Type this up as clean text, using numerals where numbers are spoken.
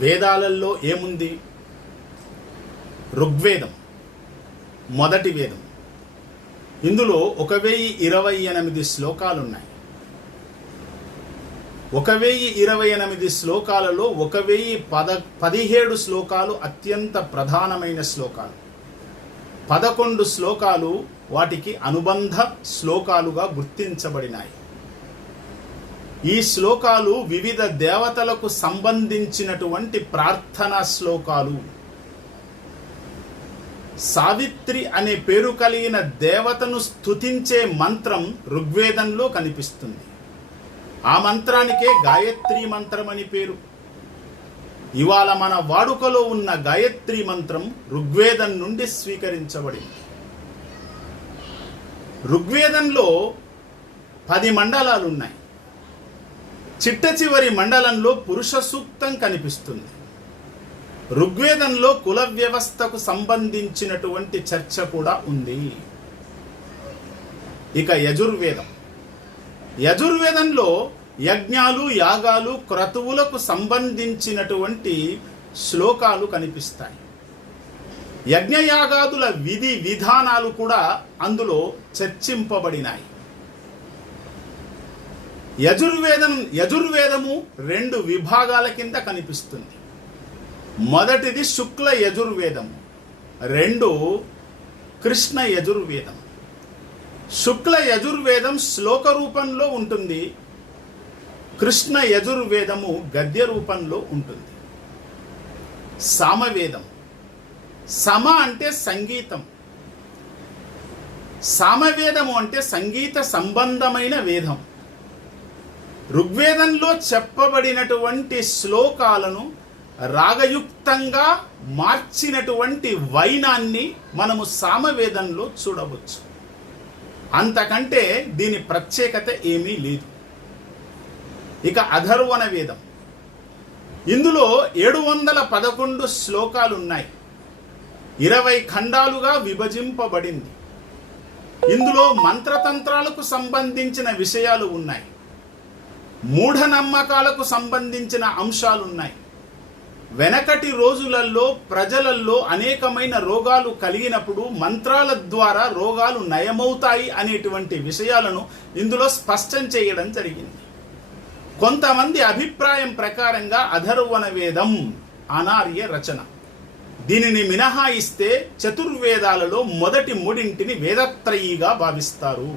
వేదాలలో ఏముంది? ఋగ్వేదం మొదటి వేదం. ఇందులో 1028 శ్లోకాలున్నాయి. 1028 శ్లోకాలలో 1017 శ్లోకాలు అత్యంత ప్రధానమైన శ్లోకాలు. 11 శ్లోకాలు వాటికి అనుబంధ శ్లోకాలుగా గుర్తించబడినాయి. ఈ శ్లోకాలు వివిధ దేవతలకు సంబంధించినటువంటి ప్రార్థనా శ్లోకాలు. సావిత్రి అనే పేరు కలిగిన దేవతను స్తుతించే మంత్రం ఋగ్వేదంలో కనిపిస్తుంది. ఆ మంత్రానికే గాయత్రి మంత్రం అని పేరు. ఇవాళ మన వాడుకలో ఉన్న గాయత్రి మంత్రం ఋగ్వేదం నుండి స్వీకరించబడింది. ఋగ్వేదంలో 10 మండలాలు ఉన్నాయి. చిట్ట చివరి మండలంలో పురుష సూక్తం కనిపిస్తుంది. ఋగ్వేదంలో కుల వ్యవస్థకు సంబంధించినటువంటి చర్చ కూడా ఉంది. ఇక యజుర్వేదంలో యజ్ఞాలు, యాగాలు, క్రతువులకు సంబంధించినటువంటి శ్లోకాలు కనిపిస్తాయి. యజ్ఞయాగాదుల విధి విధానాలు కూడా అందులో చర్చింపబడినాయి. యజుర్వేదము 2 విభాగాల కింద కనిపిస్తుంది. మొదటిది శుక్ల యజుర్వేదము, 2 కృష్ణ యజుర్వేదం. శుక్ల యజుర్వేదం శ్లోక రూపంలో ఉంటుంది. కృష్ణ యజుర్వేదము గద్య రూపంలో ఉంటుంది. సామవేదం. సమ అంటే సంగీతం. సామవేదము అంటే సంగీత సంబంధమైన వేదం. ఋగ్వేదంలో చెప్పబడినటువంటి శ్లోకాలను రాగయుక్తంగా మార్చినటువంటి వైనాన్ని మనము సామవేదంలో చూడవచ్చు. అంతకంటే దీని ప్రత్యేకత ఏమీ లేదు. ఇక అథర్వణ వేదం. ఇందులో 711 శ్లోకాలు ఉన్నాయి. 20 ఖండాలుగా విభజింపబడింది. ఇందులో మంత్రతంత్రాలకు సంబంధించిన విషయాలు ఉన్నాయి. మూఢనమ్మకాలకు సంబంధించిన అంశాలున్నాయి. వెనకటి రోజులలో ప్రజలలో అనేకమైన రోగాలు కలిగినప్పుడు మంత్రాల ద్వారా రోగాలు నయమవుతాయి అనేటువంటి విషయాలను ఇందులో స్పష్టం చేయడం జరిగింది. కొంతమంది అభిప్రాయం ప్రకారంగా అథర్వణ వేదం అనార్య రచన. దీనిని మినహాయిస్తే చతుర్వేదాలలో మొదటి 3 వేదత్రయీగా భావిస్తారు.